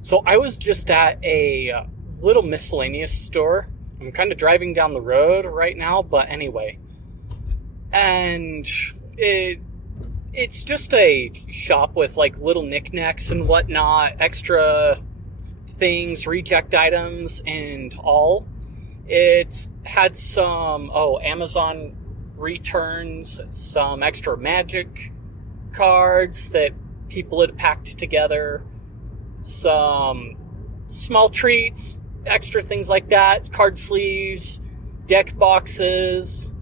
So I was just at a little miscellaneous store. I'm kind of driving down the road right now, but anyway. And it it's just a shop with like little knickknacks and whatnot, extra things, reject items and all. It's had some Amazon returns, some extra magic cards that people had packed together, some small treats, extra things like that, card sleeves, deck boxes,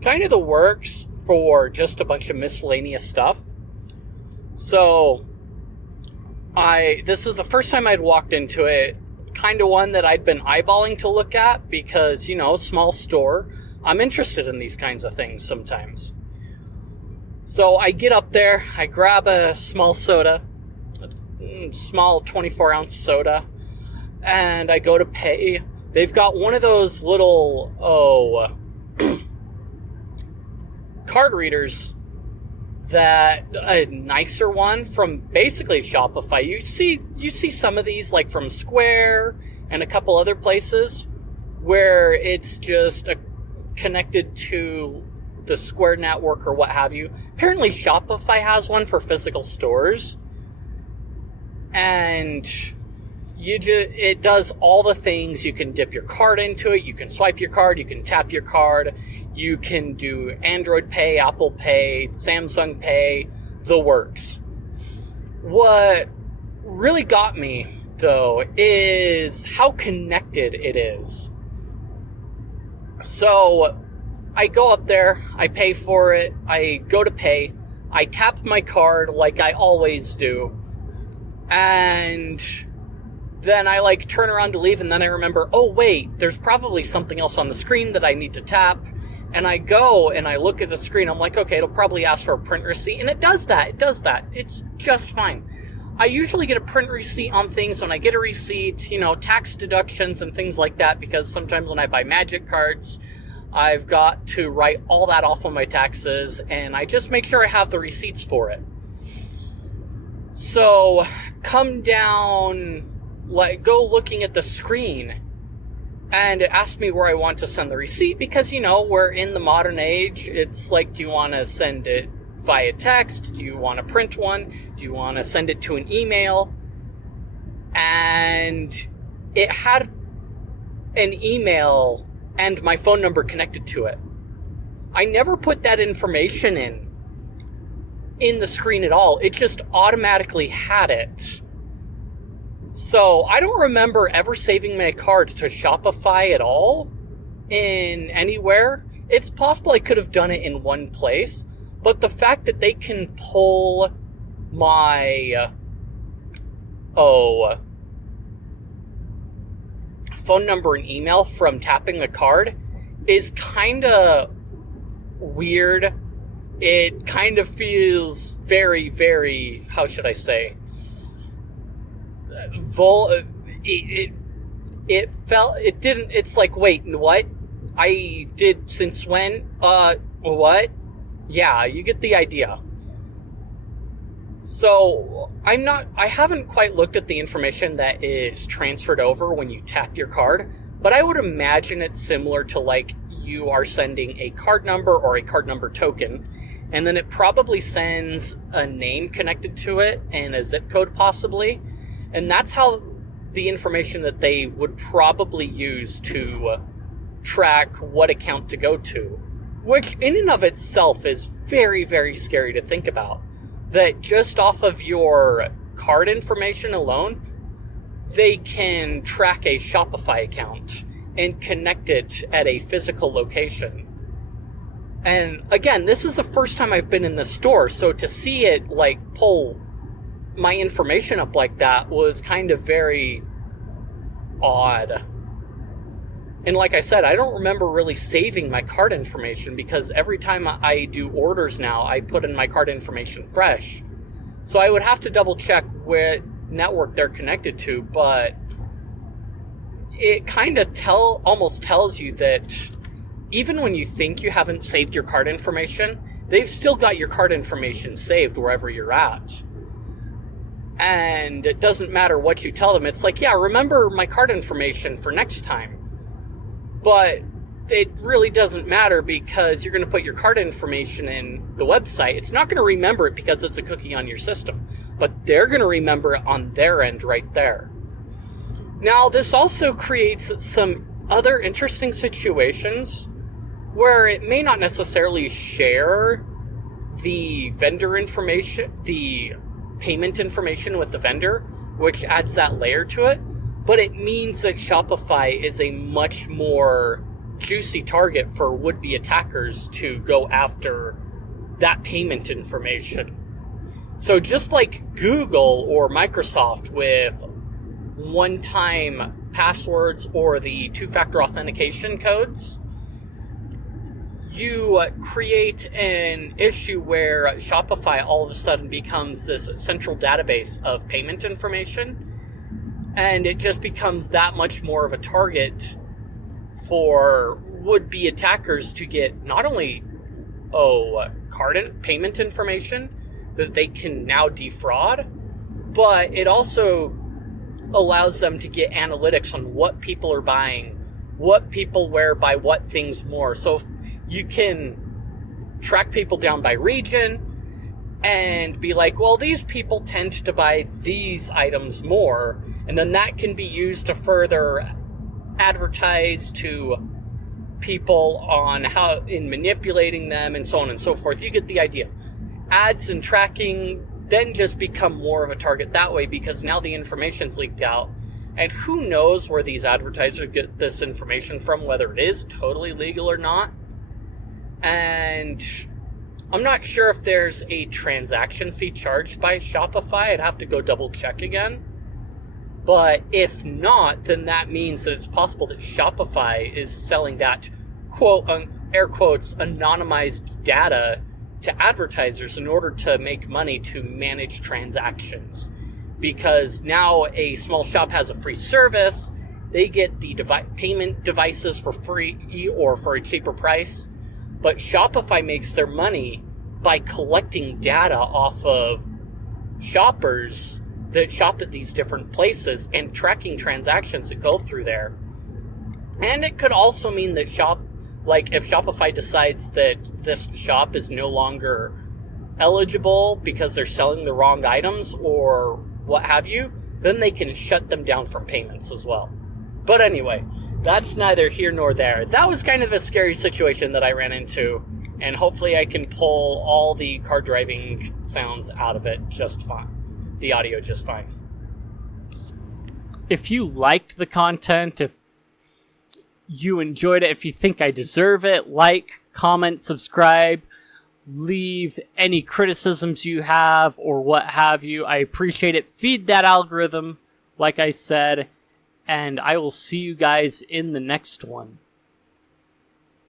kind of the works for just a bunch of miscellaneous stuff. So this is the first time I'd walked into it, kind of one that I'd been eyeballing to look at because, small store. I'm interested in these kinds of things sometimes. So I get up there, I grab a small soda, a small 24-ounce soda, and I go to pay. They've got one of those little, card readers, that a nicer one from basically Shopify. You see some of these like from Square and a couple other places where it's just connected to the Square network or what have you. Apparently Shopify has one for physical stores, and it does all the things. You can dip your card into it, you can swipe your card, you can tap your card, you can do Android Pay, Apple Pay, Samsung Pay, the works. What really got me, though, is how connected it is. So I go up there, I pay for it, I go to pay, I tap my card like I always do, and then I turn around to leave, and then I remember, oh wait, there's probably something else on the screen that I need to tap. And I go and I look at the screen, I'm like, okay, it'll probably ask for a print receipt, and it does that, it's just fine. I usually get a print receipt on things when I get a receipt, tax deductions and things like that, because sometimes when I buy magic cards, I've got to write all that off on my taxes, and I just make sure I have the receipts for it. So, come down, go looking at the screen, and it asked me where I want to send the receipt, because, we're in the modern age. It's like, do you want to send it via text? Do you want to print one? Do you want to send it to an email? And it had an email and my phone number connected to it. I never put that information in the screen at all. It just automatically had it. So I don't remember ever saving my card to Shopify at all in anywhere. It's possible I could have done it in one place, but the fact that they can pull my phone number and email from tapping the card is kind of weird. It kind of feels very, very, how should I say, it's like, wait, what? I did since when? What? Yeah, you get the idea. So, I haven't quite looked at the information that is transferred over when you tap your card, but I would imagine it's similar to you are sending a card number or a card number token, and then it probably sends a name connected to it and a zip code possibly. And that's how the information that they would probably use to track what account to go to, which in and of itself is very, very scary to think about. That just off of your card information alone, they can track a Shopify account and connect it at a physical location. And again, this is the first time I've been in this store, so to see it pull my information up like that was kind of very odd. And like I said, I don't remember really saving my card information, because every time I do orders now, I put in my card information fresh. So I would have to double check what network they're connected to, but it kind of almost tells you that even when you think you haven't saved your card information, they've still got your card information saved wherever you're at. And it doesn't matter what you tell them. It's like, yeah, remember my card information for next time. But it really doesn't matter because you're going to put your card information in the website. It's not going to remember it because it's a cookie on your system, but they're going to remember it on their end right there. Now, this also creates some other interesting situations where it may not necessarily share the vendor information, the payment information with the vendor, which adds that layer to it, but it means that Shopify is a much more juicy target for would-be attackers to go after that payment information. So just like Google or Microsoft with one-time passwords or the two-factor authentication codes, you create an issue where Shopify all of a sudden becomes this central database of payment information, and it just becomes that much more of a target for would-be attackers to get not only payment information that they can now defraud, but it also allows them to get analytics on what people are buying, what people wear, by what things more. So you can track people down by region and be like, well, these people tend to buy these items more, and then that can be used to further advertise to people on how in manipulating them and so on and so forth. You get the idea. Ads and tracking then just become more of a target that way because now the information's leaked out, and who knows where these advertisers get this information from, whether it is totally legal or not. And I'm not sure if there's a transaction fee charged by Shopify. I'd have to go double check again. But if not, then that means that it's possible that Shopify is selling that, quote, air quotes, anonymized data to advertisers in order to make money to manage transactions. Because now a small shop has a free service, they get the payment devices for free or for a cheaper price, but Shopify makes their money by collecting data off of shoppers that shop at these different places and tracking transactions that go through there. And it could also mean that if Shopify decides that this shop is no longer eligible because they're selling the wrong items or what have you, then they can shut them down from payments as well. But anyway, that's neither here nor there. That was kind of a scary situation that I ran into, and hopefully I can pull all the car driving sounds out of it just fine. The audio just fine. If you liked the content, if you enjoyed it, if you think I deserve it, like, comment, subscribe, leave any criticisms you have or what have you. I appreciate it. Feed that algorithm, like I said, and I will see you guys in the next one.